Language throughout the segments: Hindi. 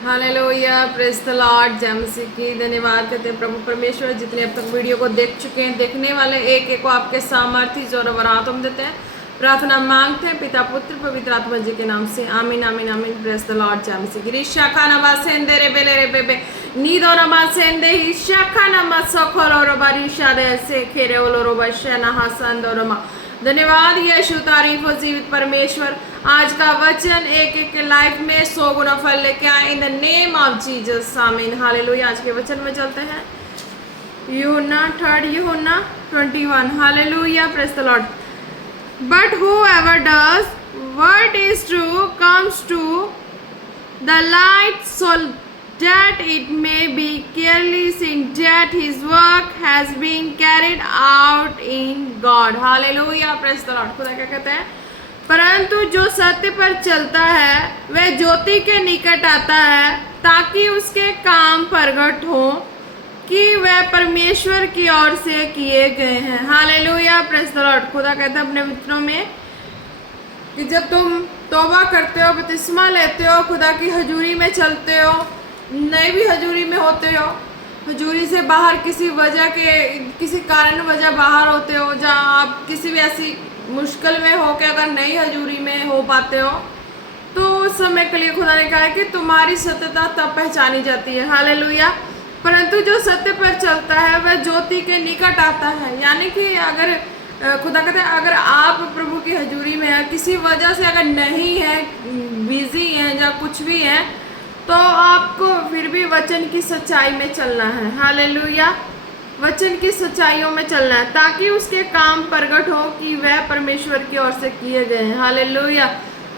Hallelujah, praise the Lord. जय मसीह की। धन्यवाद करते हैं प्रभु परमेश्वर, जितने अब तक वीडियो को देख चुके हैं, देखने वाले एक एक को आपके सामर्थ्य जोर और आत्म देते हैं। प्रार्थना मांगते हैं पिता पुत्र पवित्र आत्मा जी के नाम से, आमीन आमीन आमीन। Praise the Lord. जय मसीह की। रिशाखा नमा सेंदे रे बेले रे बेबे नीदो नमा सेंदे हिशाखा नमा सोखोरो रो बारिशा दे से खेरे ओलो रो बशना हसंदो रमा। धन्यवाद यीशु, तारीफ हो जीवित परमेश्वर। आज का वचन एक एक के लाइफ में 100 गुना फल लेके आए इन द नेम ऑफ जीसस, आमीन हालेलुया। आज के वचन में चलते हैं यूहन्ना 3 यूहन्ना 21। Hallelujah, praise the Lord. But whoever does what is true comes to the light so that it may be clearly seen that his work has been carried out in God. Hallelujah, praise the Lord. खुदा क्या कहते हैं? परंतु जो सत्य पर चलता है वह ज्योति के निकट आता है, ताकि उसके काम प्रगट हो कि वह परमेश्वर की ओर से किए गए हैं। Hallelujah, praise the Lord. खुदा कहता है अपने मित्रों में कि जब तुम तौबा करते हो, बपतिस्मा लेते हो, खुदा की हजूरी में चलते हो, नई भी हजूरी में होते हो, हजूरी से बाहर किसी वजह के किसी कारण वजह बाहर होते हो, जहाँ आप किसी भी ऐसी मुश्किल में हो के अगर नई हजूरी में हो पाते हो, तो उस समय के लिए खुदा ने कहा है कि तुम्हारी सत्यता तब पहचानी जाती है। हालेलुया। परंतु जो सत्य पर चलता है वह ज्योति के निकट आता है। यानी कि अगर खुदा कहता है अगर आप प्रभु की हजूरी में है, किसी वजह से अगर नहीं है, बिजी हैं या कुछ भी है, तो आपको फिर भी वचन की सच्चाई में चलना है। हालेलुया, वचन की सच्चाइयों में चलना है, ताकि उसके काम प्रगट हो कि वह परमेश्वर की ओर से किए गए हैं। हालेलुया।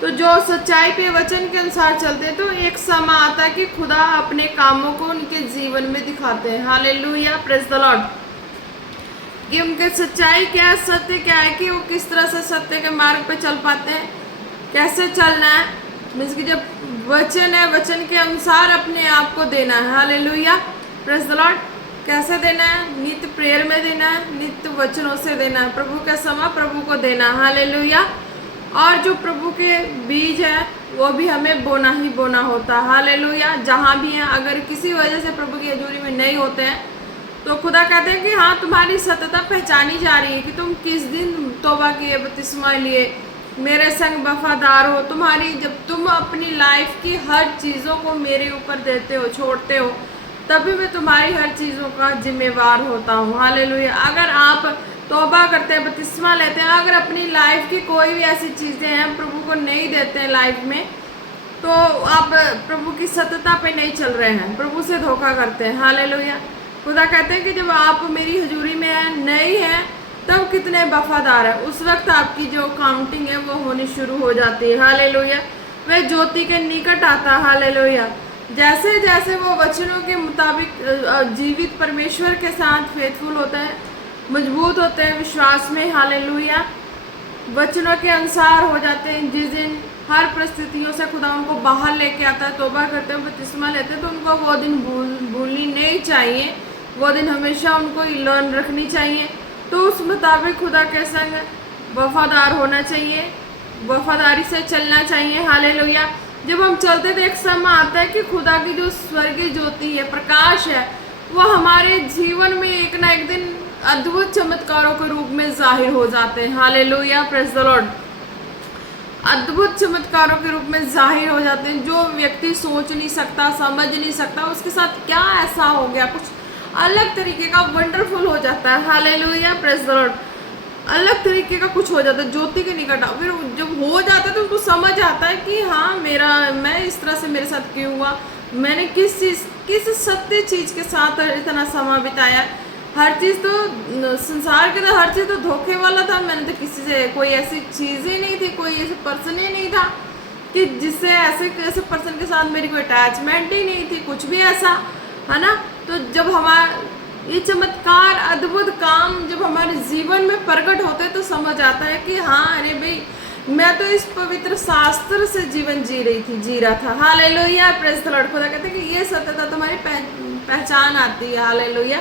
तो जो सच्चाई पे वचन के अनुसार चलते हैं, तो एक समय आता है कि खुदा अपने कामों को उनके जीवन में दिखाते हैं। Hallelujah, praise the Lord. कि उनके सच्चाई क्या है, सत्य क्या है, कि वो किस तरह से सत्य के मार्ग पे चल पाते हैं, कैसे चलना है। मीन्स कि जब वचन है, वचन के अनुसार अपने आप को देना है। Hallelujah, praise the Lord. कैसे देना है? नित्य प्रेयर में देना है, नित्य वचनों से देना है, प्रभु का समय प्रभु को देना है। हालेलुया। और जो प्रभु के बीज है वो भी हमें बोना ही बोना होता है। हालेलुया। जहाँ भी हैं, अगर किसी वजह से प्रभु की हजूरी में नहीं होते हैं, तो खुदा कहते हैं कि हाँ, तुम्हारी सत्यता पहचानी जा रही है कि तुम किस दिन तौबा किए, बपतिस्मा लिए, मेरे संग वफादार हो। तुम्हारी जब तुम अपनी लाइफ की हर चीज़ों को मेरे ऊपर देते हो, छोड़ते हो, तभी मैं तुम्हारी हर चीज़ों का जिम्मेवार होता हूँ। हालेलुया। अगर आप तौबा करते हैं, बपतिस्मा लेते हैं, अगर अपनी लाइफ की कोई भी ऐसी चीज़ें हैं प्रभु को नहीं देते हैं लाइफ में, तो आप प्रभु की सत्यता पे नहीं चल रहे हैं, प्रभु से धोखा करते हैं। हालेलुया। खुदा कहते हैं कि जब आप मेरी हजूरी में हैं, नहीं हैं, तब कितने वफादार है, उस वक्त आपकी जो काउंटिंग है वो होनी शुरू हो जाती है। हालेलुया। वह ज्योति के निकट आता है। हालेलुया। जैसे जैसे वो वचनों के मुताबिक जीवित परमेश्वर के साथ फेथफुल होते हैं, मजबूत होते हैं विश्वास में। हालेलुया। वचनों के अनुसार हो जाते हैं। जिस दिन हर परिस्थितियों से खुदा उनको बाहर लेके आता है, तौबा करते हैं, बपतिस्मा लेते हैं, तो उनको वो दिन भूलनी नहीं चाहिए, वो दिन हमेशा उनको लर्न रखनी चाहिए। तो उस मुताबिक खुदा के संग वफादार होना चाहिए, वफादारी से चलना चाहिए। हालेलुया। जब हम चलते तो एक समय आता है कि खुदा की जो स्वर्गीय ज्योति है, प्रकाश है, वो हमारे जीवन में एक ना एक दिन अद्भुत चमत्कारों के रूप में जाहिर हो जाते हैं। Hallelujah, praise the Lord. अद्भुत चमत्कारों के रूप में जाहिर हो जाते हैं। जो व्यक्ति सोच नहीं सकता, समझ नहीं सकता उसके साथ क्या ऐसा हो गया, कुछ अलग तरीके का वंडरफुल हो जाता है। Hallelujah, praise the Lord. अलग तरीके का कुछ हो जाता है, ज्योति के निकट। फिर जब हो जाता है तो उसको समझ आता है कि हाँ, मैं इस तरह से मेरे साथ क्यों हुआ, मैंने किस सत्य चीज़ के साथ इतना समय बिताया। हर चीज़ तो संसार के तो हर चीज़ तो धोखे वाला था। मैंने तो किसी से कोई ऐसी चीज़ ही नहीं थी, कोई ऐसे पर्सन ही नहीं था कि जिससे ऐसे पर्सन के साथ मेरी कोई अटैचमेंट ही नहीं थी, कुछ भी ऐसा, है ना। तो जब ये चमत्कार, अद्भुत काम जब हमारे जीवन में प्रकट होते हैं, तो समझ आता है कि हाँ, अरे भाई, मैं तो इस पवित्र शास्त्र से जीवन जी रहा था। Hallelujah, praise the Lord. खुदा कहते हैं कि ये सत्यता तुम्हारी पहचान आती है। हालेलुया।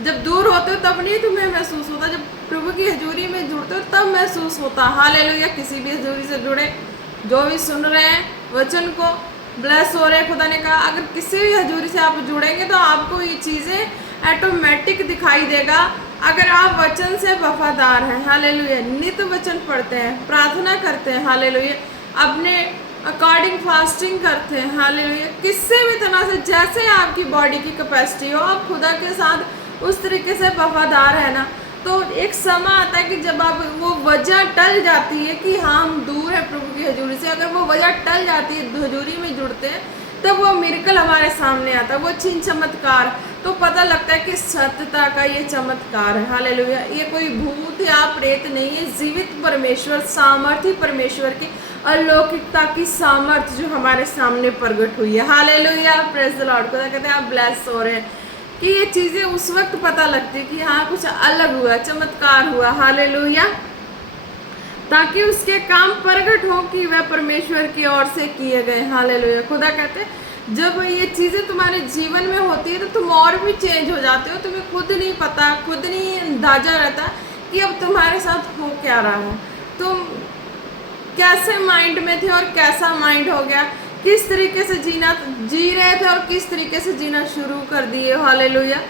जब दूर होते हो तब नहीं तुम्हें महसूस होता, जब प्रभु की हजूरी में जुड़ते हो तब महसूस होता। हालेलुया। किसी भी हजूरी से जुड़े, जो भी सुन रहे हैं वचन को, ब्लेस हो रहे हैं। खुदा ने कहा अगर किसी भी हजूरी से आप जुड़ेंगे तो आपको ये चीज़ें ऑटोमेटिक दिखाई देगा। अगर आप वचन से वफादार हैं, हालेलुया, नित वचन पढ़ते हैं, प्रार्थना करते हैं, हालेलुया, अपने अकॉर्डिंग फास्टिंग करते हैं, हालेलुया, किसी भी तरह से जैसे आपकी बॉडी की कैपेसिटी हो, आप खुदा के साथ उस तरीके से वफादार है ना, तो एक समय आता है कि जब आप वो वजह टल जाती है कि हाँ हम दूर है प्रभु की हजूरी से, अगर वो वजह टल जाती है, हजूरी में जुड़ते हैं, तब वो मिरेकल हमारे सामने आता है, वो चिन्ह चमत्कार, तो पता लगता है कि सत्यता का ये चमत्कार है, हालेलुया। ये कोई भूत या प्रेत नहीं है, जीवित परमेश्वर, सामर्थी परमेश्वर की अलौकिकता की सामर्थ्य जो हमारे सामने प्रकट हुई है, हालेलुया, प्रेज द लॉर्ड। खुदा कहते हैं आप ब्लेस हो रहे हैं कि ये चीज़ें उस वक्त पता लगती है कि हाँ कुछ अलग हुआ, चमत्कार हुआ, हालेलुया, ताकि उसके काम प्रकट हो कि वह परमेश्वर की ओर से किए गए, हालेलुया। खुदा कहते हैं जब ये चीज़ें तुम्हारे जीवन में होती है तो तुम और भी चेंज हो जाते हो, तुम्हें खुद नहीं पता, खुद नहीं अंदाजा रहता कि अब तुम्हारे साथ हो क्या रहा है, तुम कैसे माइंड में थे और कैसा माइंड हो गया, किस तरीके से जी रहे थे और किस तरीके से जीना शुरू कर दिए, हालेलुया,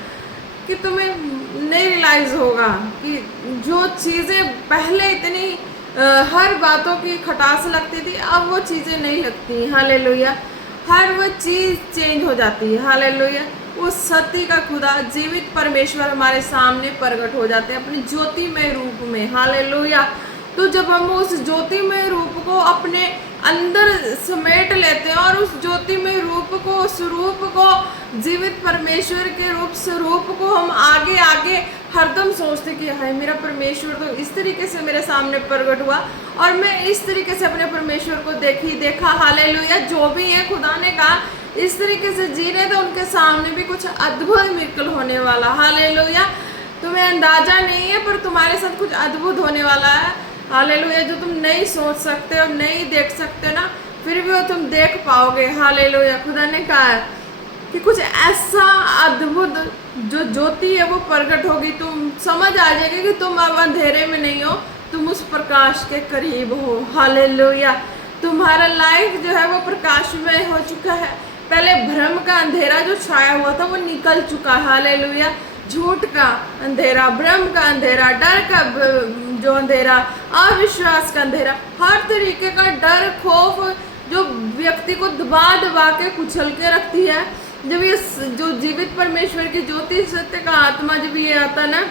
कि तुम्हें नहीं रियलाइज होगा कि जो चीज़ें पहले इतनी हर बातों की खटास लगती थी, अब वो चीज़ें नहीं लगती, हालेलुया, हर वो चीज़ चेंज हो जाती है, हालेलुया। वो सत्य का खुदा, जीवित परमेश्वर हमारे सामने प्रकट हो जाते हैं अपने ज्योतिमय रूप में, हालेलुया। तो जब हम उस ज्योतिमय रूप को अपने अंदर समेट लेते हैं और उस ज्योतिमय रूप को, उस रूप को, जीवित परमेश्वर के रूप स्वरूप को हम आगे आगे हरदम सोचते कि हाय मेरा परमेश्वर तो इस तरीके से मेरे सामने प्रकट हुआ और मैं इस तरीके से अपने परमेश्वर को देखा, हालेलुया। जो भी है खुदा ने कहा इस तरीके से जी रहे थे, उनके सामने भी कुछ अद्भुत मिरेकल होने वाला, हालेलुया। तुम्हें अंदाजा नहीं है पर तुम्हारे साथ कुछ अद्भुत होने वाला है, हालेलुया, जो तुम नहीं सोच सकते और नहीं देख सकते ना, फिर भी वो तुम देख पाओगे, हालेलुया। खुदा ने कहा है कि कुछ ऐसा अद्भुत जो ज्योति है वो प्रकट होगी, तुम समझ आ जाएगी कि तुम अब अंधेरे में नहीं हो, तुम उस प्रकाश के करीब हो, हालेलुया। तुम्हारा लाइफ जो है वो प्रकाशमय हो चुका है, पहले भ्रम का अंधेरा जो छाया हुआ था वो निकल चुका है, हालेलुया। झूठ का अंधेरा, भ्रम का अंधेरा, डर का जो अंधेरा, अविश्वास का अंधेरा, हर तरीके का डर, खौफ जो व्यक्ति को दबा के कुचल के रखती है, जब ये जो जीवित परमेश्वर की ज्योति सत्य का आत्मा जब ये आता ना,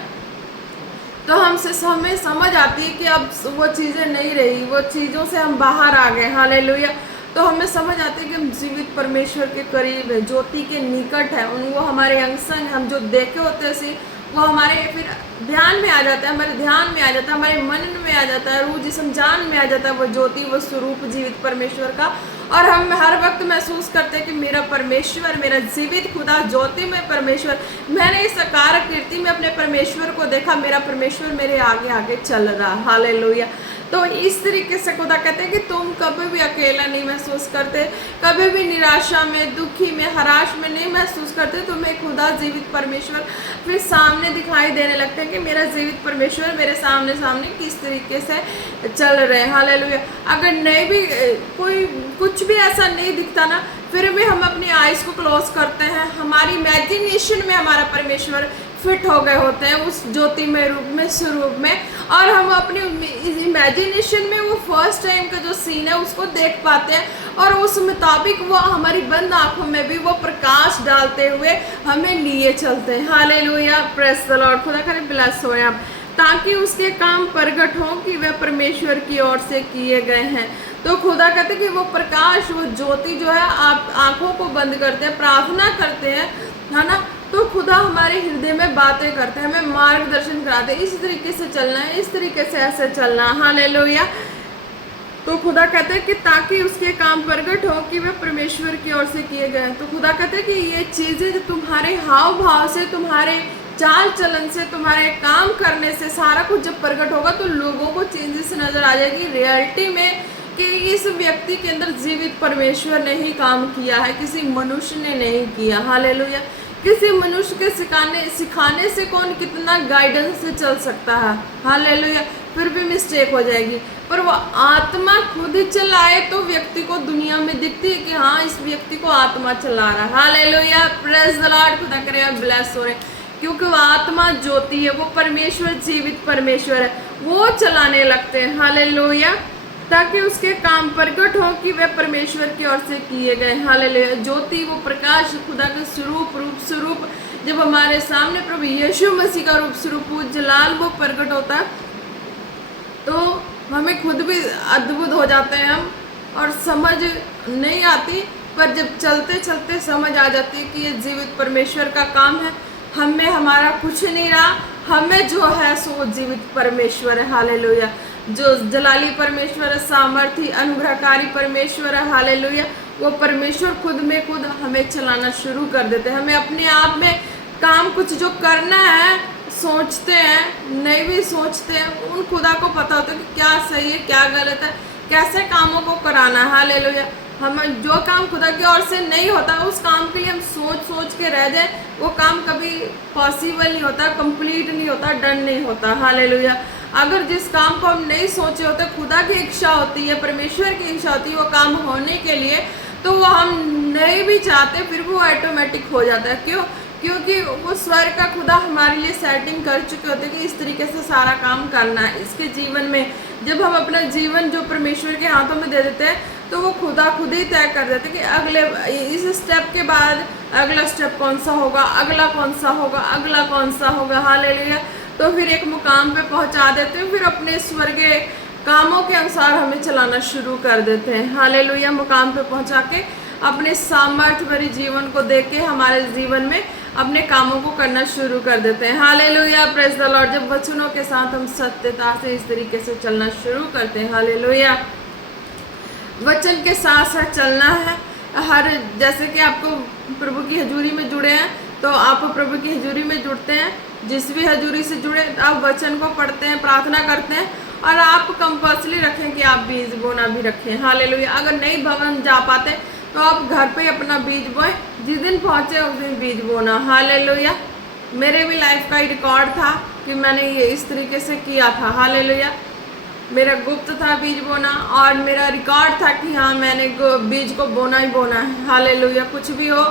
तो हमें समझ आती है कि अब वो चीज़ें नहीं रही, वो चीज़ों से हम बाहर आ गए, हालेलुया। तो हमें समझ आती है कि हम जीवित परमेश्वर के करीब है, ज्योति के निकट है, वो हमारे अंग संग, हम जो देखे होते हैं वो हमारे फिर ध्यान में आ जाता है, हमारे ध्यान में आ जाता है, हमारे मन में आ जाता है, रूह जिस्म जान में आ जाता है वो ज्योति, वो स्वरूप जीवित परमेश्वर का। और हम हर वक्त महसूस करते हैं कि मेरा परमेश्वर, मेरा जीवित खुदा, ज्योति में परमेश्वर, मैंने इस आकार कीर्ति में अपने परमेश्वर को देखा, मेरा परमेश्वर मेरे आगे आगे चल रहा, हालेलुया। तो इस तरीके से खुदा कहते हैं कि तुम कभी भी अकेला नहीं महसूस करते, कभी भी निराशा में, दुखी में, हराश में नहीं महसूस करते, तुम्हें खुदा जीवित परमेश्वर फिर सामने दिखाई देने लगते हैं कि मेरा जीवित परमेश्वर मेरे सामने किस तरीके से चल रहे हैं, हालेलुया। अगर नहीं भी कोई कुछ भी ऐसा नहीं दिखता ना, फिर भी हम अपनी आइज़ को क्लोज करते हैं, हमारी इमेजिनेशन में हमारा परमेश्वर फिट हो गए होते हैं उस ज्योतिमय रूप में, स्वरूप में, और हम अपनी इमेजिनेशन में वो फर्स्ट टाइम का जो सीन है उसको देख पाते हैं और उस मुताबिक वो हमारी बंद आंखों में भी वो प्रकाश डालते हुए हमें लिए चलते हैं, हालेलुया, प्रेज द लॉर्ड। खुदा करे ब्लेस हो आप, ताकि उसके काम प्रकट हो कि वह परमेश्वर की ओर से किए गए हैं। तो खुदा कहते कि वो प्रकाश, वो ज्योति जो है, आप आंखों को बंद करते हैं, प्रार्थना करते हैं, है ना, तो खुदा हमारे हृदय में बातें करते हैं, हमें मार्गदर्शन कराते हैं, इस तरीके से चलना है, इस तरीके से ऐसे चलना, हालेलुया। तो खुदा कहते हैं कि ताकि उसके काम प्रकट हो कि वह परमेश्वर की ओर से किए गए। तो खुदा कहते हैं कि ये चीज़ें जो तुम्हारे हाव भाव से, तुम्हारे चाल चलन से, तुम्हारे काम करने से सारा कुछ जब प्रकट होगा तो लोगों को चेंजेस नज़र आ जाएगी रियलिटी में कि इस व्यक्ति के अंदर जीवित परमेश्वर ने ही काम किया है, किसी मनुष्य ने नहीं किया, हालेलुया। किसी मनुष्य के सिखाने से कौन कितना गाइडेंस से चल सकता है, हालेलुया। फिर भी मिस्टेक हो जाएगी, पर वो आत्मा खुद चलाए तो व्यक्ति को दुनिया में दिखती है कि हाँ इस व्यक्ति को आत्मा चला रहा है। Hallelujah, praise the Lord. खुदा करे आप ब्लेस हो रहे, क्योंकि वो आत्मा ज्योति है, वो परमेश्वर जीवित परमेश्वर है, वो चलाने लगते हैं। हालेलुया, ताकि उसके काम प्रकट हो कि वे परमेश्वर की ओर से किए गए। हालेलुया, ज्योति वो प्रकाश, खुदा का स्वरूप जब हमारे सामने प्रभु यीशु मसीह का रूप स्वरूप जलाल वो प्रकट होता है तो हमें खुद भी अद्भुत हो जाते हैं हम, और समझ नहीं आती, पर जब चलते चलते समझ आ जाती है कि ये जीवित परमेश्वर का काम है, हमें हमारा कुछ नहीं रहा, हमें जो है सो जीवित परमेश्वर है। हालेलुया, जो जलाली परमेश्वर है, सामर्थी अनुग्रहकारी परमेश्वर है। हालेलुया, वो परमेश्वर खुद में खुद हमें चलाना शुरू कर देते हैं। हमें अपने आप में काम कुछ जो करना है सोचते हैं, नहीं भी सोचते हैं, उन खुदा को पता होता है कि क्या सही है क्या गलत है, कैसे कामों को कराना है। हालेलुया, हम जो काम खुदा की ओर से नहीं होता उस काम के लिए हम सोच के रह जाए, वो काम कभी पॉसिबल नहीं होता, कंप्लीट नहीं होता, डन नहीं होता। हालेलुया, अगर जिस काम को हम नहीं सोचे होते, खुदा की इच्छा होती है, परमेश्वर की इच्छा होती है वो काम होने के लिए, तो वो हम नहीं भी चाहते फिर भी वो ऑटोमेटिक हो जाता है। क्यों? क्योंकि वो स्वर्ग का खुदा हमारे लिए सेटिंग कर चुके होते हैं कि इस तरीके से सारा काम करना है इसके जीवन में। जब हम अपना जीवन जो परमेश्वर के हाथों में दे देते हैं तो वो खुदा खुद ही तय कर देते हैं कि अगले इस स्टेप के बाद अगला स्टेप कौन सा होगा, अगला कौन सा होगा, अगला कौन सा होगा। हालेलुया, तो फिर एक मुकाम पे पहुंचा देते हैं, फिर अपने स्वर्गीय कामों के अनुसार हमें चलाना शुरू कर देते हैं। हालेलुया, मुकाम पे पहुंचा के अपने सामर्थ्य भरे जीवन को देख के हमारे जीवन में अपने कामों को करना शुरू कर देते हैं। Hallelujah, praise the Lord. जब वचनों के साथ हम सत्यता से इस तरीके से चलना शुरू करते हैं, हालेलुया, वचन के साथ साथ चलना है। हर जैसे कि आपको प्रभु की हजूरी में जुड़े हैं तो आप प्रभु की हजूरी में जुड़ते हैं, जिस भी हजूरी से जुड़े आप वचन को पढ़ते हैं, प्रार्थना करते हैं, और आप कंपल्सरी रखें कि आप बीज बोना भी रखें। हालेलुया, अगर नहीं भवन जा पाते तो आप घर पे अपना बीज बोए, जिस दिन पहुँचे उस दिन बीज बोना। हालेलुया, मेरे भी लाइफ का ही रिकॉर्ड था कि मैंने ये इस तरीके से किया था। हालेलुया, मेरा गुप्त था बीज बोना, और मेरा रिकॉर्ड था कि हाँ मैंने बीज को बोना ही बोना है। हालेलुया, कुछ भी हो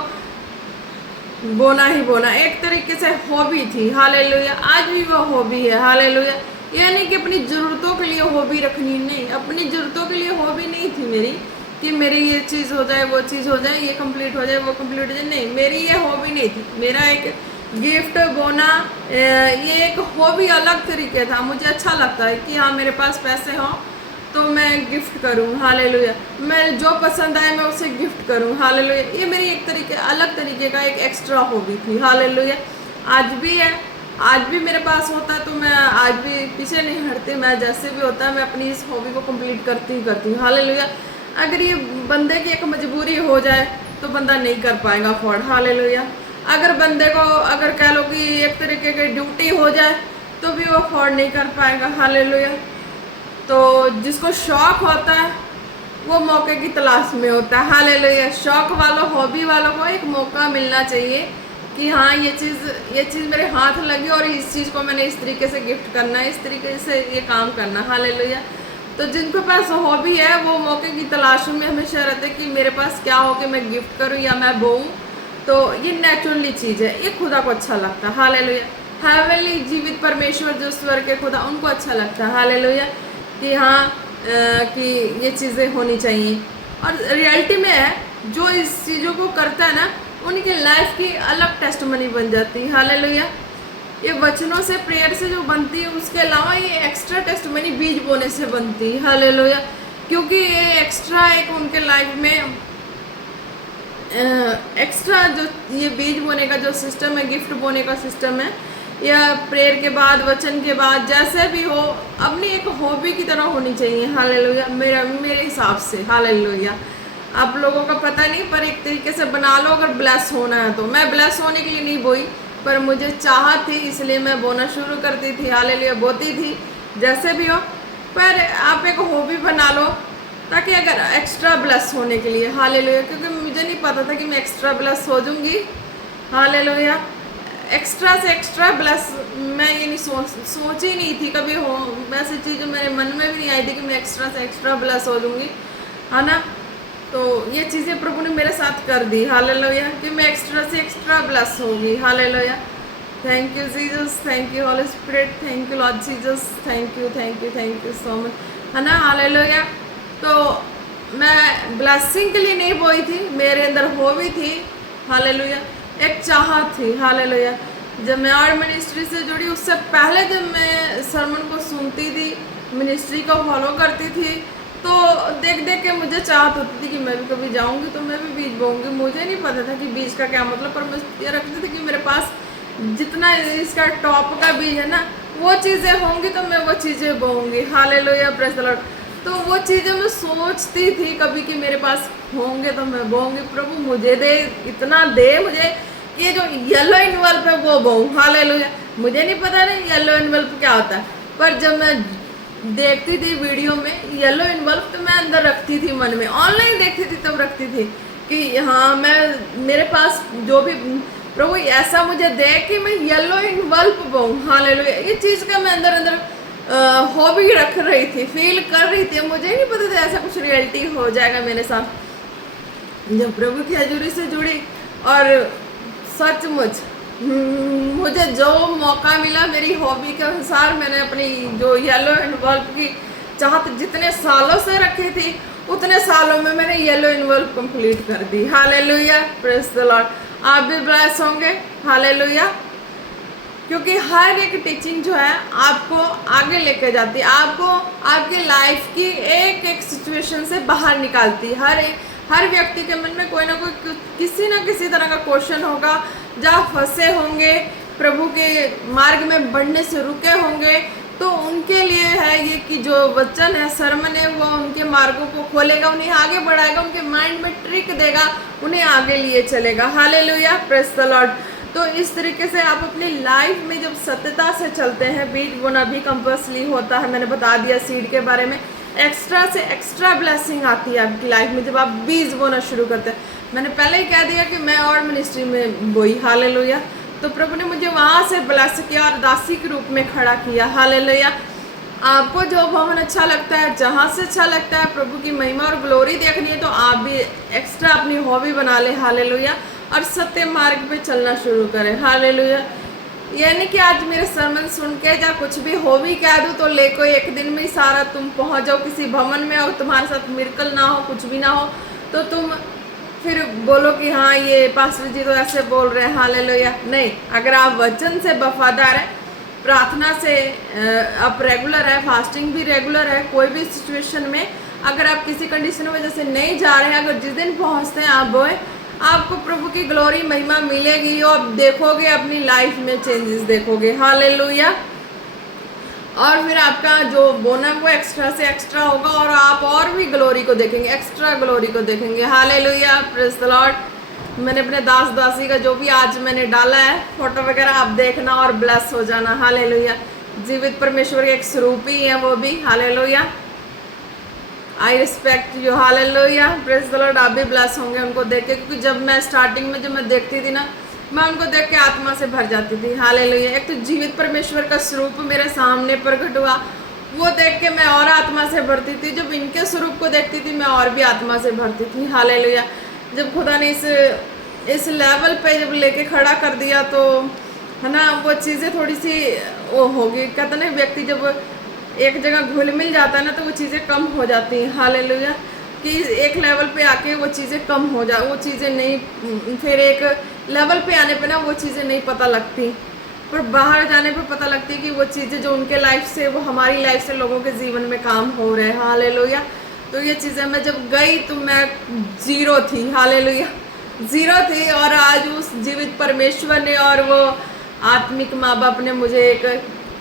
बोना ही बोना, एक तरीके से हॉबी थी। हालेलुया, आज भी वो हॉबी है। हालेलुया, यह नहीं कि अपनी ज़रूरतों के लिए हॉबी रखनी, नहीं, अपनी ज़रूरतों के लिए हॉबी नहीं थी मेरी कि मेरी ये चीज़ हो जाए, वो चीज़ हो जाए, ये कंप्लीट हो जाए, वो कंप्लीट हो जाए, नहीं, मेरी ये हॉबी नहीं थी। मेरा एक गिफ्ट बोना ये एक हॉबी अलग तरीके था। मुझे अच्छा लगता है कि हाँ मेरे पास पैसे हों तो मैं गिफ्ट करूँ। हालेलुया, मैं जो पसंद आए मैं उसे गिफ्ट करूँ। हालेलुया, ये मेरी एक तरीके अलग तरीके का एक एक्स्ट्रा हॉबी थी। हालेलुया, आज भी है, आज भी मेरे पास होता है तो मैं आज भी पीछे नहीं हटती, मैं जैसे भी होता है मैं अपनी इस हॉबी को कंप्लीट करती हूँ। हालेलुया, अगर ये बंदे की एक मजबूरी हो जाए तो बंदा नहीं कर पाएगा अफोर्ड। हालेलुया, अगर बंदे को अगर कह लो कि एक तरीके की ड्यूटी हो जाए तो भी वो अफोर्ड नहीं कर पाएगा। हालेलुया, तो जिसको शौक़ होता है वो मौके की तलाश में होता है। हालेलुया, शौक़ वालों, हॉबी वालों को एक मौका मिलना चाहिए कि हाँ ये चीज़ मेरे हाथ लगी और इस चीज़ को मैंने इस तरीके से गिफ्ट करना है, इस तरीके से ये काम करना। हालेलुया, तो जिनके पास हॉबी है वो मौके की तलाशों में हमेशा रहते कि मेरे पास क्या हो कि मैं गिफ्ट करूँ या मैं बोऊँ, तो ये नेचुरली चीज़ है, ये खुदा को अच्छा लगता है। हालेलुया, हेवनली जीवित परमेश्वर जो स्वर्ग के खुदा, उनको अच्छा लगता है। हालेलुया, कि हाँ कि ये चीज़ें होनी चाहिए, और रियलिटी में है जो इस चीज़ों को करता है ना उनकी लाइफ की अलग टेस्टमनी बन जाती है। हालेलुया, ये वचनों से, प्रेयर से जो बनती है, उसके अलावा ये एक्स्ट्रा टेस्टमनी बीज बोने से बनती है। हालेलुया, क्योंकि ये एक्स्ट्रा एक उनके लाइफ में एक्स्ट्रा जो ये बीज बोने का जो सिस्टम है, गिफ्ट बोने का सिस्टम है, या प्रेयर के बाद, वचन के बाद, जैसे भी हो, अपनी एक हॉबी की तरह होनी चाहिए। हालेलुया, मेरे हिसाब से। हालेलुया, आप लोगों का पता नहीं, पर एक तरीके से बना लो अगर ब्लेस होना है तो। मैं ब्लेस होने के लिए नहीं बोई, पर मुझे चाहत थी इसलिए मैं बोना शुरू करती थी। हालेलुया, बोती थी, जैसे भी हो, पर आप एक हॉबी बना लो ताकि अगर एक्स्ट्रा ब्लेस होने के लिए। हालेलुया, क्योंकि मुझे नहीं पता था कि मैं एक्स्ट्रा ब्लेस हो जाऊंगी। हालेलुया, एक्स्ट्रा से एक्स्ट्रा ब्लेस मैं ये नहीं सोच ही नहीं थी कभी हो, वैसे चीज़ मेरे मन में भी नहीं आई थी कि मैं एक्स्ट्रा से एक्स्ट्रा ब्लेस हो लूँगी, है ना। तो ये चीज़ें प्रभु ने मेरे साथ कर दी, हालेलुया, कि मैं एक्स्ट्रा से एक्स्ट्रा ब्लेस होगी, hallelujah. Thank you Jesus, thank you Holy Spirit, thank you Lord Jesus, thank you so much, है ना, हालेलुया। तो मैं ब्लेसिंग के लिए नहीं बोई थी, मेरे अंदर हो भी थी, हालेलुया, एक चाहत थी, हालेलुया। जब मैं और मिनिस्ट्री से जुड़ी उससे पहले जब मैं सरमन को सुनती थी, मिनिस्ट्री को फॉलो करती थी, तो देख देख के मुझे चाहत होती थी कि मैं भी कभी जाऊंगी तो मैं भी बीज बोऊंगी। मुझे नहीं पता था कि बीज का क्या मतलब, पर मैं ये रखती थी कि मेरे पास जितना इसका टॉप का बीज है ना, वो चीज़ें होंगी तो मैं वो चीज़ें बोऊंगी, हालेलुया, प्रेज़ द लॉर्ड। तो वो चीज़ें मैं सोचती थी कभी कि मेरे पास होंगे तो मैं बोऊंगी, प्रभु मुझे दे, इतना दे मुझे, ये जो येलो इन्वेल्प है वो बोऊं, हालेलुया। मुझे नहीं पता नहीं येलो इन्वेल्प क्या होता है, पर जब मैं देखती थी वीडियो में येलो इन्वेल्प तो मैं अंदर रखती थी मन में, ऑनलाइन देखती थी तब रखती थी कि हाँ मैं, मेरे पास जो भी प्रभु ऐसा मुझे दे कि मैं येलो इन्वेल्प बोऊं, हालेलुया। ये चीज़ का मैं अंदर अंदर हॉबी रख रही थी, फील कर रही थी, मुझे नहीं पता था ऐसा कुछ रियलिटी हो जाएगा मेरे साथ। जब प्रभु की हजूरी से जुड़ी और सचमुच मुझे जो मौका मिला मेरी हॉबी के अनुसार, मैंने अपनी जो येलो इन्वॉल्व की चाहत जितने सालों से रखी थी उतने सालों में मैंने येलो इन्वॉल्व कंप्लीट कर दी, हालेलुया, प्रेज़ द लॉर्ड। आप भी ब्लेस होंगे, हालेलुया, क्योंकि हर एक टीचिंग जो है आपको आगे लेके जाती है, आपको आपकी लाइफ की एक एक सिचुएशन से बाहर निकालती है। हर व्यक्ति के मन में कोई ना कोई किसी ना किसी तरह का क्वेश्चन होगा, जहाँ फंसे होंगे, प्रभु के मार्ग में बढ़ने से रुके होंगे, तो उनके लिए है ये कि जो वचन है, सरमन है, वो उनके मार्गों को खोलेगा, उन्हें आगे बढ़ाएगा, उनके माइंड में ट्रिक देगा, उन्हें आगे लिए चलेगा, हालेलुया, प्रेज़ द लॉर्ड। तो इस तरीके से आप अपनी लाइफ में जब सत्यता से चलते हैं, बीज बोना भी कंपल्सरी होता है, मैंने बता दिया सीड के बारे में, एक्स्ट्रा से एक्स्ट्रा ब्लेसिंग आती है आपकी लाइफ में जब आप बीज बोना शुरू करते हैं। मैंने पहले ही कह दिया कि मैं और मिनिस्ट्री में बोई, हालेलुया, तो प्रभु ने मुझे वहाँ से ब्लेस किया और दासी के रूप में खड़ा किया, हालेलुया। आपको जो भवन अच्छा लगता है, जहाँ से अच्छा लगता है, प्रभु की महिमा और ग्लोरी देखनी है, तो आप भी एक्स्ट्रा अपनी हॉबी बना ले, हालेलुया, और सत्य मार्ग पे चलना शुरू करें, हालेलुया। ये नहीं कि आज मेरे सरमन सुन के या कुछ भी हॉबी कह दूँ तो ले कोई एक दिन में ही सारा तुम पहुँच जाओ किसी भवन में और तुम्हारे साथ मिरेकल ना हो, कुछ भी ना हो, तो तुम फिर बोलो कि हाँ ये पास्टर जी तो ऐसे बोल रहे हैं, हालेलुया। नहीं, अगर आप वचन से वफादार है, प्रार्थना से आप रेगुलर है, फास्टिंग भी रेगुलर है, कोई भी सिचुएशन में अगर आप किसी कंडीशन में जैसे नहीं जा रहे हैं, अगर जिस दिन पहुँचते हैं आप बोए, आपको प्रभु की ग्लोरी महिमा मिलेगी और देखोगे अपनी लाइफ में चेंजेस देखोगे, हालेलुया। और फिर आपका जो बोना वो एक्स्ट्रा से एक्स्ट्रा होगा और आप और भी ग्लोरी को देखेंगे, एक्स्ट्रा ग्लोरी को देखेंगे, हालेलुया, प्रेज़ द लॉर्ड। मैंने अपने दास दासी का जो भी आज मैंने डाला है फोटो वगैरह आप देखना और ब्लेस हो जाना, हालेलुया। जीवित परमेश्वर के एक स्वरूप ही है वो भी, hallelujah. I respect you, hallelujah, praise the Lord. आप भी ब्लेस होंगे उनको देख के, क्योंकि जब मैं स्टार्टिंग में जब मैं देखती थी ना, मैं उनको देख के आत्मा से भर जाती थी, हालेलुया। एक तो जीवित परमेश्वर का स्वरूप मेरे सामने प्रकट हुआ, वो देख के मैं और आत्मा से भरती थी। जब इनके स्वरूप को देखती थी मैं और भी आत्मा से भरती थी, हालेलुया। जब खुदा ने इस लेवल पे जब लेके खड़ा कर दिया तो है ना, वो चीज़ें थोड़ी सी वो होगी, कहते ना व्यक्ति जब एक जगह घुल मिल जाता है ना तो वो चीज़ें कम हो जाती हैं, हालेलुया। कि एक लेवल पे आके वो चीज़ें कम हो जा, वो चीज़ें नहीं, फिर एक लेवल पे आने पे ना वो चीज़ें नहीं पता लगती, पर बाहर जाने पे पता लगती है कि वो चीज़ें जो उनके लाइफ से वो हमारी लाइफ से लोगों के जीवन में काम हो रहे हैं, हालेलुया। तो ये चीज़ें मैं जब गई तो मैं ज़ीरो थी, हालेलुया, ज़ीरो थी, और आज उस जीवित परमेश्वर ने और वो आत्मिक माँ बाप ने मुझे एक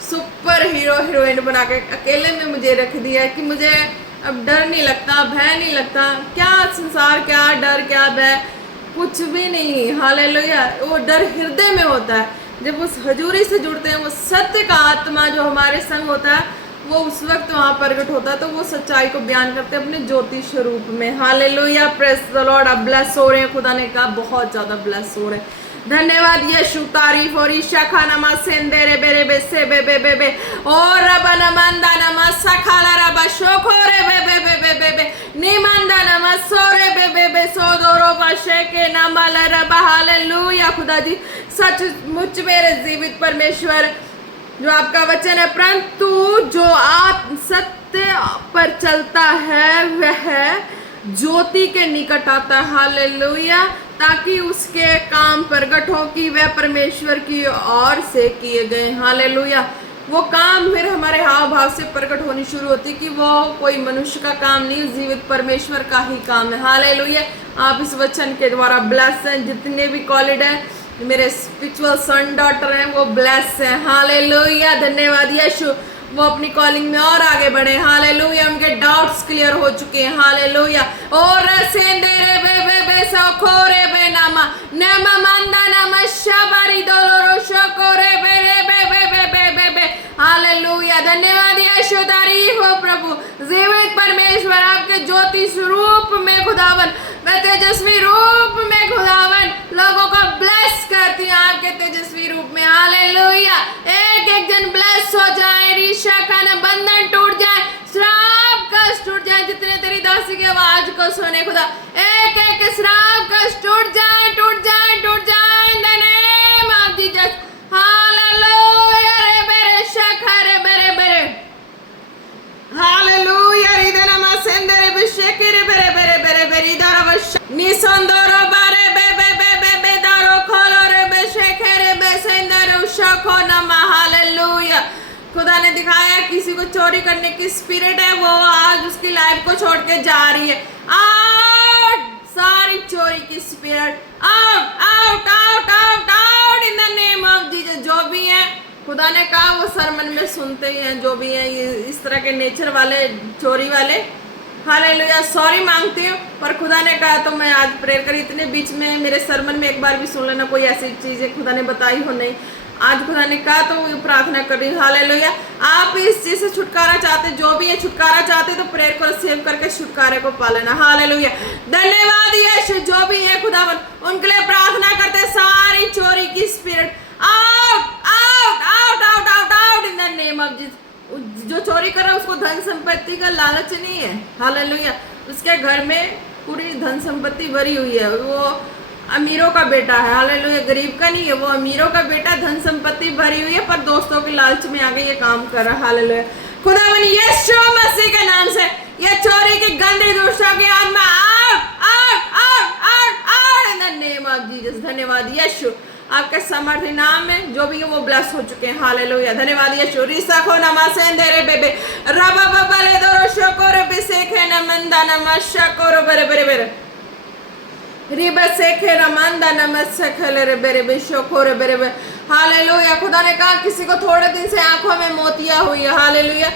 सुपर हीरो हीरोइन बना के अकेले में मुझे रख दिया कि मुझे अब डर नहीं लगता, भय नहीं लगता। क्या संसार, क्या डर, क्या भय, कुछ भी नहीं, हालेलुया। वो डर हृदय में होता है जब उस हजूरी से जुड़ते हैं, वो सत्य का आत्मा जो हमारे संग होता है वो उस वक्त वहाँ प्रकट होता है, तो वो सच्चाई को बयान करते हैं अपने ज्योति स्वरूप में, हालेलुया, प्रेज़ द लॉर्ड। आप ब्लेस हो रहे हैं, खुदा ने कहा बहुत ज़्यादा ब्लेस हो रहे हैं। धन्यवाद यीशु, तारीफ और ईशा खाना मा सेंदेरे बेरे बेसे बे बे बे बे और रबना मंदा नमा सखाला रबा शोकोरे बे बे बे बे बे बे निमंदा नमा सोरे बे बे बे सोदोरो बशे के नमल रबा हालेलुया। खुदा जी सचमुच मेरे जीवित परमेश्वर जो आपका वचन है, परंतु जो आप सत्य पर चलता है वह ज्योति के निकट आता है। हालेलुया, ताकि उसके काम प्रगट हो कि वह परमेश्वर की ओर से किए गए। हालेलुया, वो काम फिर हमारे हाव भाव से प्रकट होनी शुरू होती कि वो कोई मनुष्य का काम नहीं, जीवित परमेश्वर का ही काम है। हालेलुया, आप इस वचन के द्वारा ब्लेस हैं। जितने भी कॉलेज है, मेरे स्पिरिचुअल सन डॉटर हैं, वो ब्लेस है। हालेलुया, धन्यवाद यीशु, वो अपनी कॉलिंग में और आगे बढ़े। हालेलुया, उनके डाउट्स क्लियर हो चुके हैं। हालेलुया, और सेंदेरे बे बे बे सोकोरे बे नामा नमा मंदा नामा शबारी दोलोरो शोकोरे बे बे बे बे बे बे बे। हालेलुया, धन्यवाद यीशु, तारीफ हो प्रभु। जीवित परमेश्वर आपके ज्योति स्वरूप में खुदावन, मैं तेजस्वी रूप में खुदावन लोगों को ब्लेस करती हूँ आपके तेजस्वी रूप में। हालेलुया, एक एक जन ब्लेस हो जाए, रीशा का न बंधन टूट जाए, श्राप कष्ट टूट जाए। जितने तेरी दासी की आवाज को सुने खुदा, एक एक श्राप कष्ट टूट जाए, टूट जाए, टूट जाए इन the name of Jesus. Hallelujah, रे बेरे शखा रे बेरे बेरे। हालेलुया, रिदना मासेंदरे बिशेके रे बेरे बेरे बेरे बेरे दारवश निसंदरो बारे बे बे बे बे बे दारो खोलो रे बिशेके रे बेसेंदरो शखो नमा। हालेलुया, खुदा ने दिखाया किसी को चोरी करने की स्पिरिट है, वो आज उसकी लाइफ को छोड़ के जा रही है। आउट, सारी चोरी की spirit out out out out out in the name of Jesus. जो भी है, खुदा ने कहा वो सरमन में सुनते ही हैं, जो भी हैं ये इस तरह के नेचर वाले, चोरी वाले। हालेलुया, सॉरी मांगती हूँ, पर खुदा ने कहा तो मैं आज प्रेयर करी। इतने बीच में मेरे सरमन में एक बार भी सुन लेना, कोई ऐसी चीज़ें खुदा ने बताई हो नहीं, आज खुदा ने कहा तो प्रार्थना कर रही हूँ। हालेलुया, आप इस चीज से छुटकारा चाहते, जो भी है छुटकारा चाहते, तो प्रेयर को सेव करके छुटकारे को पा लेना। हालेलुया, धन्यवाद यीशु, जो भी है खुदावन उनके लिए प्रार्थना करते, सारी चोरी की spirit out out out out out out in the name of Jesus. जो चोरी कर रहा है उसको धन संपत्ति का लालच नहीं है। हालेलुया, उसके घर में पूरी धन संपत्ति भरी हुई है, वो अमीरों का बेटा है। हालेलुया, गरीब का नहीं है, वो अमीरों का बेटा, धन संपत्ति भरी हुई है, पर दोस्तों के लालच में आगे ये काम कर रहा है। हालेलुया, खुदावन यीशु मसीह के नाम से ये चोरी की गंदी दुष्टों की आत्मा out out out out out in the name of Jesus. धन्यवाद यीशु, आपके सामर्थ्य नाम में जो भी है वो ब्लेस हो चुके हैं। हालेलुया, धन्यवाद यीशु। रिसा खो नमा सेंदेरे बेबे रबा बबले दोरो शकोरे बिसेखे नमंदा नमा शकोरो बरे बरे बरे रिबा सेखे नमंदा नमा सखले रे बरे बे शकोरे बरे बरे। हालेलुया, खुदा ने कहा किसी को थोड़े दिन से आंखों में मोतियां हुई है। हालेलुया,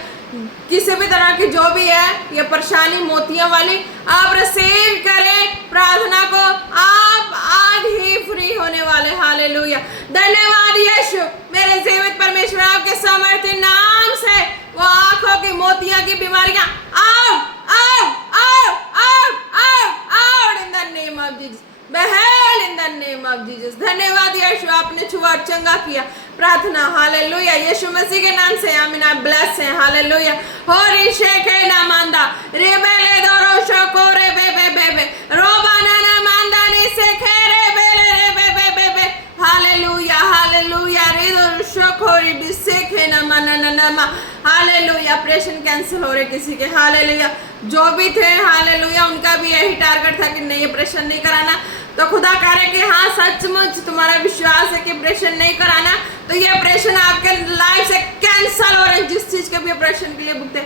किसी भी तरह की जो भी है ये परेशानी मोतियां वाली, आप रिसीव करें प्रार्थना को, आप आज ही फ्री होने वाले। हालेलुया, धन्यवाद यीशु, मेरे जीवित परमेश्वर आपके सामर्थ्य नाम से वो आंखों की मोतियां की बीमारियां out out out out out out in the name of Jesus, बहल in the name of Jesus. धन्यवाद यीशु, आपने छुआ चंगा किया। प्रार्थना हालेलुया यीशु मसीह के नाम से आमीन। आप ब्लेस हैं। हालेलुया, होरी शेखे ना मांदा रे बेले दोरो शको रे बे बे बे बे रोबाना ना मांदा नी सेखे रे बेले रे बे बे बे बे। हालेलुया हालेलुया रे दोरो शको रे बे सेखे ना माना ना ना मा। हालेलुया, ऑपरेशन कैंसिल हो रहे किसी के। हालेलुया, जो भी थे हालेलुया उनका भी यही टारगेट था कि नहीं ऑपरेशन नहीं कराना, तो खुदा कह रहे कि हाँ सचमुच तुम्हारा विश्वास है कि ऑपरेशन नहीं कराना, तो ये ऑपरेशन आपके लाइफ से कैंसिल हो रहे हैं। जिस चीज के भी ऑपरेशन के लिए भुगते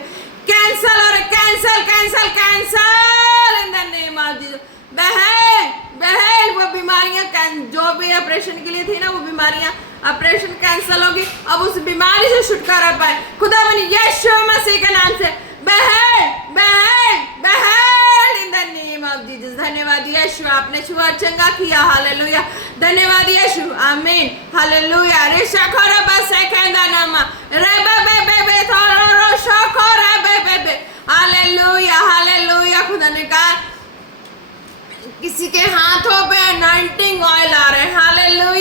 कैंसिल हो रहे, cancel cancel cancel in the name of Jesus. बहल बहल वो बीमारियां जो भी ऑपरेशन के लिए थी ना, वो बीमारियां ऑपरेशन कैंसिल होगी, अब उस बीमारी से छुटकारा पाए खुदा बनी यीशु मसीह के नाम से। बहल बहल बहल in the name of Jesus. धन्यवाद यीशु, आपने छुआ चंगा किया। हालेलुया, धन्यवाद यीशु, आमीन। हालेलुया, रे शकोरा बस सेकेंदा नामा रे बे बे बे बे थोरो रो शकोरा बे बे बे। हालेलुया हालेलुया, खुदा ने कहा किसी के हाथों पे अनॉइंटिंग ऑयल आ रहे हैं। हालेलुया,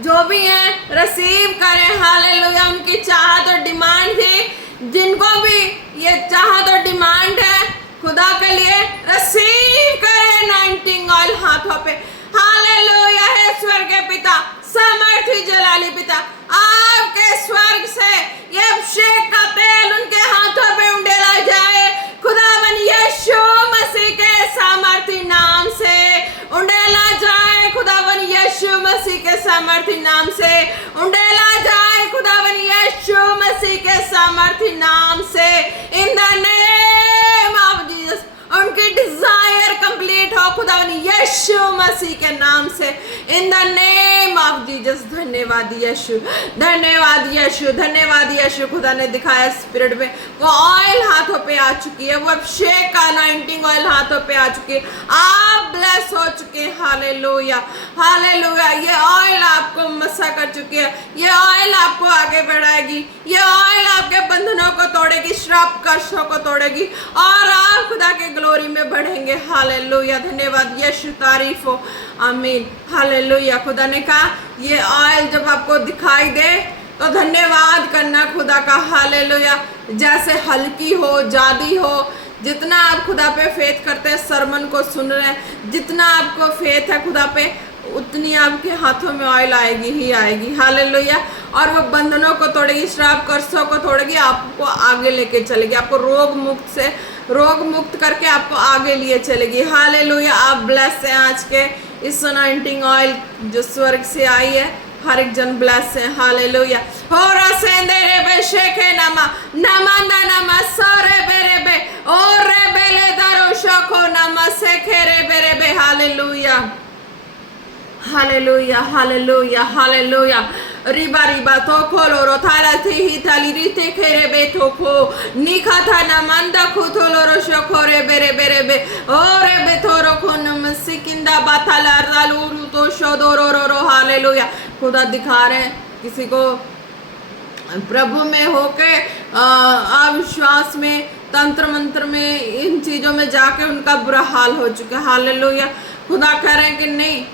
जो भी हैं रिसीव करें। हालेलुया। उनकी चाहत और डिमांड थी, जिनको भी ये चाहत और डिमांड है खुदा के लिए रिसीव करें अनॉइंटिंग ऑयल हाथों पे। हालेलुया। हे स्वर्ग के पिता, सामर्थी जलाली पिता, आपके स्वर्ग से ये अभिषेक का तेल उनके हाथों पे उंडेला जाए खुदावन यीशु मसीह के सामर्थी नाम से उंडेला जाए। खुदावन यीशु मसीह के सामर्थी नाम से उंडेला जाए। खुदावन यीशु मसीह के सामर्थी नाम से इन द नेम ऑफ जीसस उनकी डिजायर कंप्लीट हो खुदावन यीशु मसीह के नाम से इन द नेम ऑफ जीसस। धन्यवाद यीशु, धन्यवाद यीशु, धन्यवाद यीशु। खुदा ने दिखाया स्पिरिट में वो ऑयल हाथों पे आ चुकी है, वो अभिषेक का अनॉइंटिंग ऑयल हाथों पे आ चुकी है। आप ब्लेस हो चुके हैं। Hallelujah, hallelujah. ये ऑयल आपको मसा कर चुकी है, ये ऑयल आपको आगे बढ़ाएगी, ये ऑयल आपके बंधनों को तोड़ेगी, श्राप कष्टों को तोड़ेगी और आप खुदा के ग्लोरी में बढ़ेंगे। हालेलुया। धन्यवाद यीशु, तारीफ हो। आमीन। हालेलुया। खुदा ने कहा ये ऑयल जब आपको दिखाई दे तो धन्यवाद करना खुदा का। हालेलुया। जैसे हल्की हो, जादी हो, जितना आप खुदा पे फेथ करते हैं, सरमन को सुन रहे हैं, जितना आपको फेथ है खुदा पे, उतनी आपके हाथों में ऑयल आएगी ही आएगी। हालेलुया। और वो बंधनों को तोड़ेगी, श्राप कर्सों को तोड़ेगी, आपको आगे लेके चलेगी, आपको रोग मुक्त करके आपको आगे लिए चलेगी। हालेलुया। आप ब्लेस हैं आज के इस अनॉइंटिंग ऑयल जो स्वर्ग से आई है, हर एक जन ब्लेस है। हालेलुया। हो रसेंदे रे बे शेखे नामा नमंदा नामा सोरे बेरे बे और रे बेले दारो शोको नामा सेखे रे बेरे बे। Hallelujah, hallelujah, hallelujah, hallelujah. रिबा रिबा तो खोलो रो थाला थी ही थाली रीते खेरे बे तो खो निखा था ना मंदा खुथोलो रो शोको रे बेरे बेरे बे ओरे बे थोरो को नम सिकिंदा बाथाला रालूरू तो शोदो रो रो रो। हालेलुया। खुदा दिखा रहे हैं किसी को प्रभु में होके अविश्वास में, तंत्र मंत्र में, इन चीजों में जाके उनका बुरा हाल हो चुका है। हालेलुया। खुदा कह रहे हैं कि नहीं,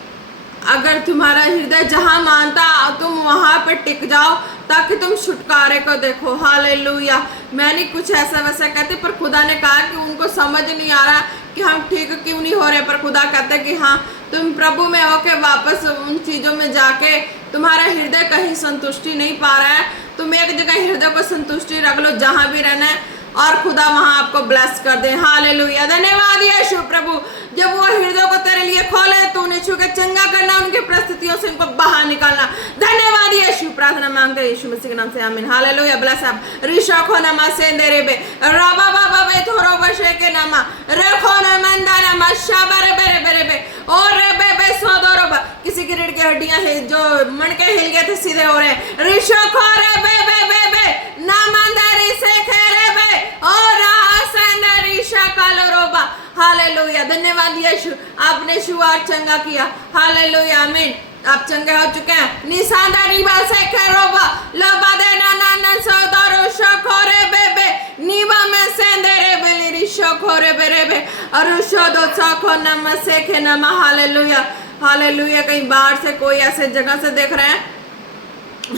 अगर तुम्हारा हृदय जहां मानता तुम वहां पर टिक जाओ ताकि तुम छुटकारे को देखो। हालेलुया। मैं नहीं कुछ ऐसा वैसा कहती, पर खुदा ने कहा कि उनको समझ नहीं आ रहा कि हम ठीक क्यों नहीं हो रहे, पर खुदा कहते कि हाँ, तुम प्रभु में होके वापस उन चीज़ों में जाके तुम्हारा हृदय कहीं संतुष्टि नहीं पा रहा है, तुम एक जगह हृदय को संतुष्टि रख लो जहाँ भी रहना है और खुदा वहाँ आपको ब्लेस कर दे। हालेलुया। धन्यवाद यीशु प्रभु। जब वो हृदय को तेरे लिए खोले तो उन्हें छू के चंगा करना, उनकी परिस्थितियों से उनको बाहर निकालना। धन्यवाद यीशु। प्रार्थना मांगते हैं यीशु मसीह के नाम से, आमीन। हालेलुया। ब्लेस आप रिशोखो नमा सेंदेरे बे राबा बाबा बे थोरो बशे के नामा रखो न मंदा नामा शाबारे बेरे बेरे बे और रे बे बे सोदोरो बा। किसी की रीढ़ की हड्डियां जो मणके हिल गए थे सीधे हो रहे। रिशोखो रे बे बे बे बे नामंदारी से खेरे बे और आसंदरी शकालोरोबा। हालेलुया। धन्यवाद यीशु, आपने शुरुआत चंगा किया। हालेलुया। आमीन। आप चंगे हो चुके हैं। निशाना रिबा से खेरोबा लोबा दे ना ना ना सोदरो शकोरे बेबे नीबा में सेंदरे बेली रिशोकोरे बेरेबे और शोदो सको नम से के नम। Hallelujah, hallelujah. कहीं बाहर से कोई ऐसे जगह से देख रहे हैं,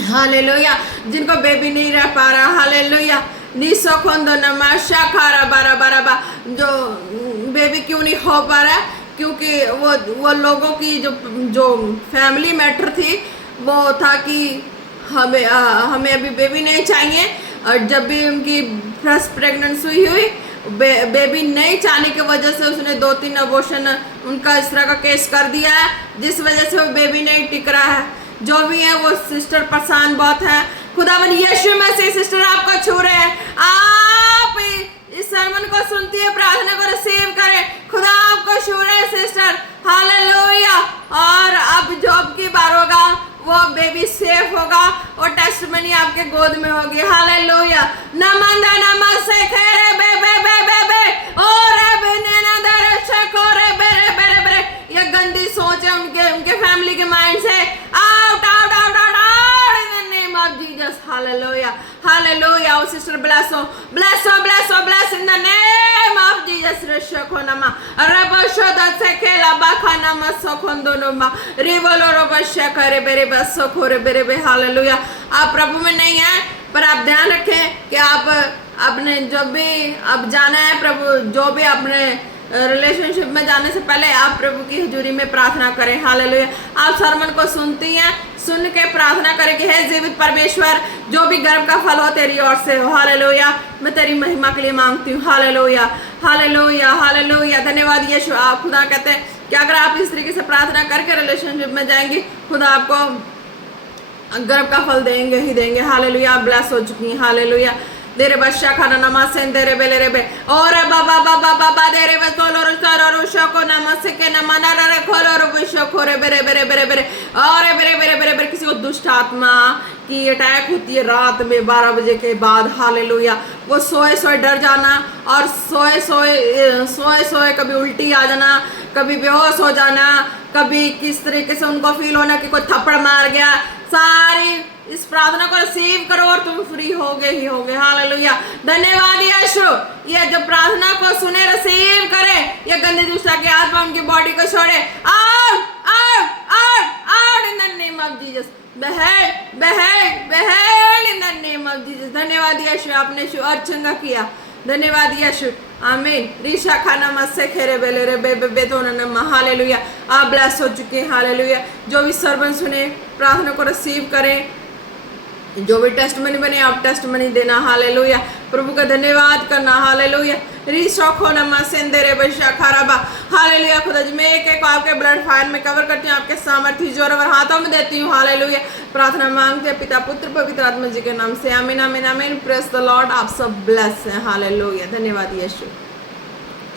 हालेलुया, जिनको बेबी नहीं रह पा रहा। हालेलुया। निसोखोंदो नमाशा खारा बारा बारा बा, जो बेबी क्यों नहीं हो पा रहा है, क्योंकि वो लोगों की जो फैमिली मैटर थी वो था कि हमें अभी बेबी नहीं चाहिए। और जब भी उनकी फर्स्ट प्रेगनेंसी हुई, बेबी नहीं चाहने की वजह से उसने 2-3 अबॉर्शन उनका इस तरह का केस कर दिया है, जिस वजह से वो बेबी नहीं टिक रहा है। जो भी है वो सिस्टर परेशान बहुत है। खुदावन यीशु में से सिस्टर आपको छू रहे हैं। आप इस सरमन को सुनती है, प्रार्थना को रिसीव करें। खुदा आपको छू रहे हैं सिस्टर। हालेलुया। और अब जो अब की बार होगा वो बेबी सेफ होगा और टेस्टमनी आपके गोद में होगी। हालेलुया। नमंदा नमसे खेरे बे बे बे बे बे और बिने ना दरशा कोरे बेरे बेरे बेरे। ये गंदी सोच है उनके फैमिली के माइंड से out out out out out in the name of Jesus. Hallelujah. Hallelujah. Oh, sister, bless her. Bless her, bless her, bless in the name of Jesus. Reshakonama. Rabashoda Sekela Bakanama Sokondonoma. Rivolo Robashaka Rebereba Sokore Berebe. Hallelujah. आप प्रभु में नहीं है, पर आप ध्यान रखें कि आप अपने जो भी अब जाना है प्रभु, जो भी अपने रिलेशनशिप में जाने से पहले आप प्रभु की हजूरी में प्रार्थना करें। हालेलुया। आप सरमन को सुनती हैं, सुन के प्रार्थना करें कि हे जीवित परमेश्वर, जो भी गर्भ का फल हो तेरी ओर से हो। हालेलुया। मैं तेरी महिमा के लिए मांगती हूँ। Hallelujah, hallelujah, hallelujah. धन्यवाद यीशु। आप खुदा कहते हैं कि अगर आप इस तरीके से प्रार्थना करके रिलेशनशिप में जाएंगी, खुदा आपको गर्भ का फल देंगे ही देंगे। हालेलुया। आप ब्लेस हो चुकी हैं। हालेलुया। देरे बच्चा खाना नमाज से देरे बेले रे बे और बाबा बाबा बाबा देरे बे तोलो रुसारो रुशो को नमाज से के नमाना रे खोलो रुशो खोरे बेरे बेरे बेरे बेरे और बेरे बेरे बेरे बेरे किसी को दुष्ट आत्मा की अटैक होती है रात में 12 बजे के बाद। हालेलुया। वो सोए सोए डर जाना और सोए सोए कभी उल्टी आ जाना, कभी बेहोश हो जाना, कभी किस तरीके से उनको फील होना कि कोई थप्पड़ मार गया। सारी इस प्रार्थना को रिसीव करो और तुम फ्री होगे ही होगे। हालेलुया। धन्यवाद यीशु। ये जो प्रार्थना को सुने, रिसीव करे, ये गंदे दुष्ट की आत्मा उनकी बॉडी को छोड़े। Out out out out in the name of Jesus. बहेड बहेड बहेड in the name of Jesus. धन्यवाद यीशु, आपने और चंगा किया। धन्यवाद यीशु। आमीन। रीशा खाना मत से खेरे बेले रे बे बे तो नन्मा। हालेलुया। आप ब्लेस हो चुके हैं। हालेलुया। जो भी सर्वन सुने, प्रार्थना को रिसीव करें, जो भी टेस्ट मनी बने आप टेस्ट मनी देना। हालेलुया। प्रभु का धन्यवाद करना। हालेलुया। रीशोखो नमा सेंदेरे बशा खराबा। हालेलुया। खुदा जी मैं एक आपके ब्लड फायर में कवर करती हूँ, आपके सामर्थ्य जोर और हाथों में देती हूँ। हालेलुया। प्रार्थना मांगते हैं पिता पुत्र पवित्र आत्मा जी के नाम से। आमीन आमीन आमीन। Praise the Lord. आप सब ब्लेस हैं। हालेलुया। धन्यवाद यीशु।